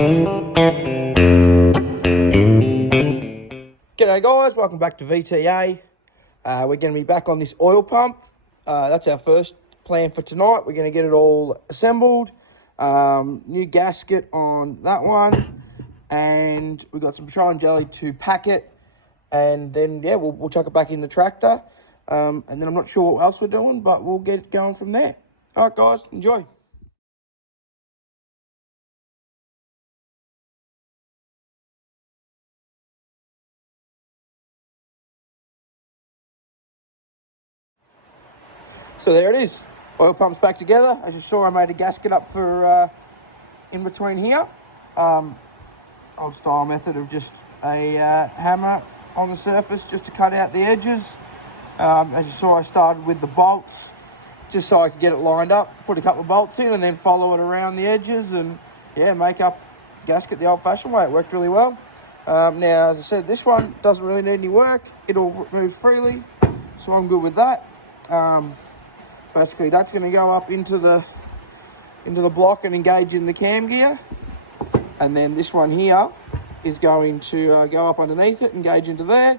G'day guys, welcome back to VTA. We're going to be back on this oil pump. That's our first plan for tonight. We're going to get it all assembled. New gasket on that one. And we've got some petroleum jelly to pack it. And then, yeah, we'll chuck it back in the tractor. And then I'm not sure what else we're doing, but we'll get it going from there. All right, guys, enjoy. So there it is. Oil pump's back together. As you saw, I made a gasket up for in between here. Old style method of just a hammer on the surface just to cut out the edges. As you saw, I started with the bolts just so I could get it lined up, put a couple of bolts in and then follow it around the edges and yeah, make up gasket the old fashioned way. It worked really well. Now, as I said, this one doesn't really need any work. It'll move freely, so I'm good with that. Basically, that's going to go up into the block and engage in the cam gear. And then this one here is going to go up underneath it, engage into there.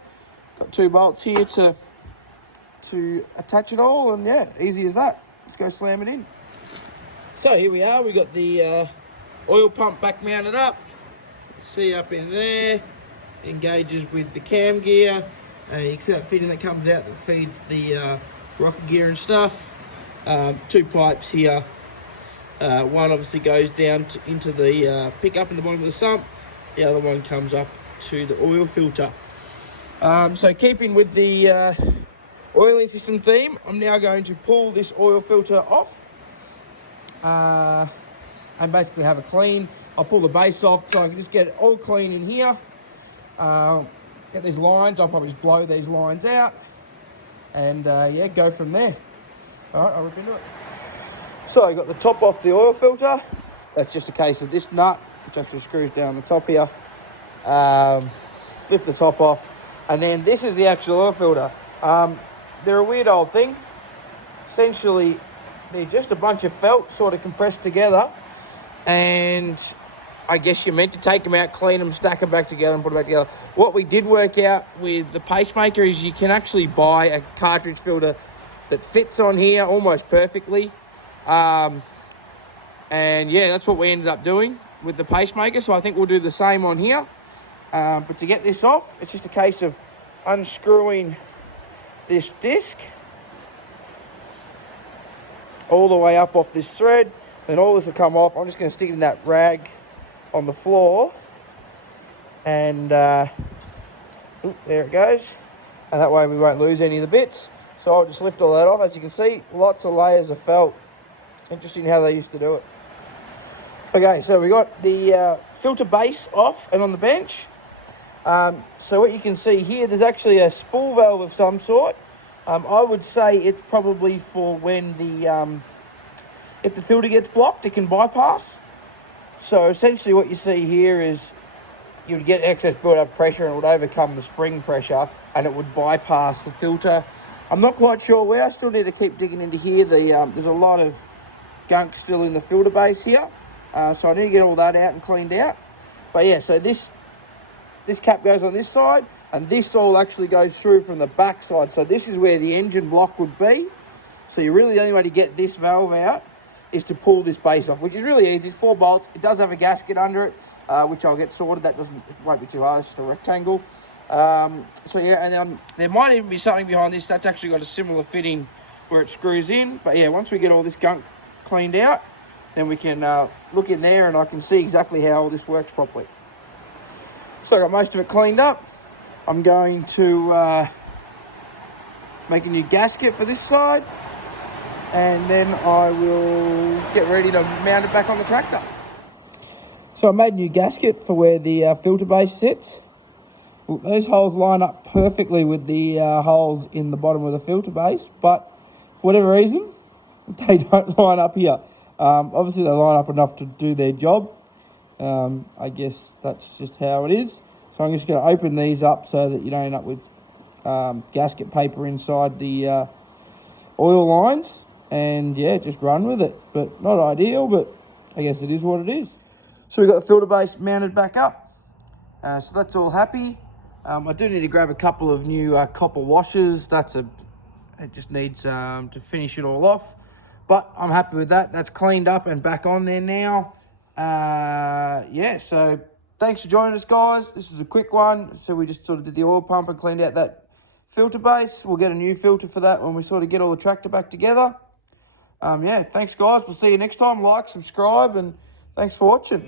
Got two bolts here to attach it all, and yeah, easy as that. Let's go slam it in. So here we are, we got the oil pump back mounted up. See up in there, engages with the cam gear. You can see that fitting that comes out that feeds the rocker gear and stuff. Two pipes here. One obviously goes down into the pickup in the bottom of the sump. The other one comes up to the oil filter. So keeping with the oiling system theme, I'm now going to pull this oil filter off and basically have a clean. I'll pull the base off so I can just get it all clean in here. Get these lines, I'll probably just blow these lines out and yeah, go from there. All right, I'll rip into it. So I got the top off the oil filter. That's just a case of this nut, which actually screws down the top here. Lift the top off. And then this is the actual oil filter. They're a weird old thing. Essentially, they're just a bunch of felt sort of compressed together. And I guess you're meant to take them out, clean them, stack them back together and put them back together. What we did work out with the pacemaker is you can actually buy a cartridge filter that fits on here almost perfectly. And yeah, that's what we ended up doing with the pacemaker. So I think we'll do the same on here. But to get this off, it's just a case of unscrewing this disc all the way up off this thread. Then all this will come off. I'm just going to stick it in that rag on the floor. And there it goes. And that way we won't lose any of the bits. So I'll just lift all that off. As you can see, lots of layers of felt. Interesting how they used to do it. Okay, so we got the filter base off and on the bench. So what you can see here, there's actually a spool valve of some sort. I would say it's probably for when if the filter gets blocked, it can bypass. So essentially what you see here is you would get excess build-up pressure and it would overcome the spring pressure and it would bypass the filter. I'm not quite sure where. I still need to keep digging into here. There's a lot of gunk still in the filter base here. So I need to get all that out and cleaned out. But yeah, so this cap goes on this side and this all actually goes through from the back side. So this is where the engine block would be. So you really, the only way to get this valve out is to pull this base off, which is really easy. It's 4 bolts. It does have a gasket under it, which I'll get sorted. It won't be too hard. It's just a rectangle. So yeah, and then there might even be something behind this that's actually got a similar fitting where it screws in. But yeah, once we get all this gunk cleaned out, then we can look in there and I can see exactly how all this works properly. So I got most of it cleaned up. I'm going to make a new gasket for this side and then I will get ready to mount it back on the tractor. So I made a new gasket for where the filter base sits. Well, those holes line up perfectly with the holes in the bottom of the filter base, but for whatever reason, they don't line up here. Obviously they line up enough to do their job. I guess that's just how it is. So I'm just going to open these up so that you don't end up with gasket paper inside the oil lines. And yeah, just run with it. But not ideal, but I guess it is what it is. So we got the filter base mounted back up. So that's all happy. I do need to grab a couple of new copper washers. It just needs to finish it all off. But I'm happy with that. That's cleaned up and back on there now. Yeah, so thanks for joining us, guys. This is a quick one. So we just sort of did the oil pump and cleaned out that filter base. We'll get a new filter for that when we sort of get all the tractor back together. Yeah, thanks, guys. We'll see you next time. Like, subscribe, and thanks for watching.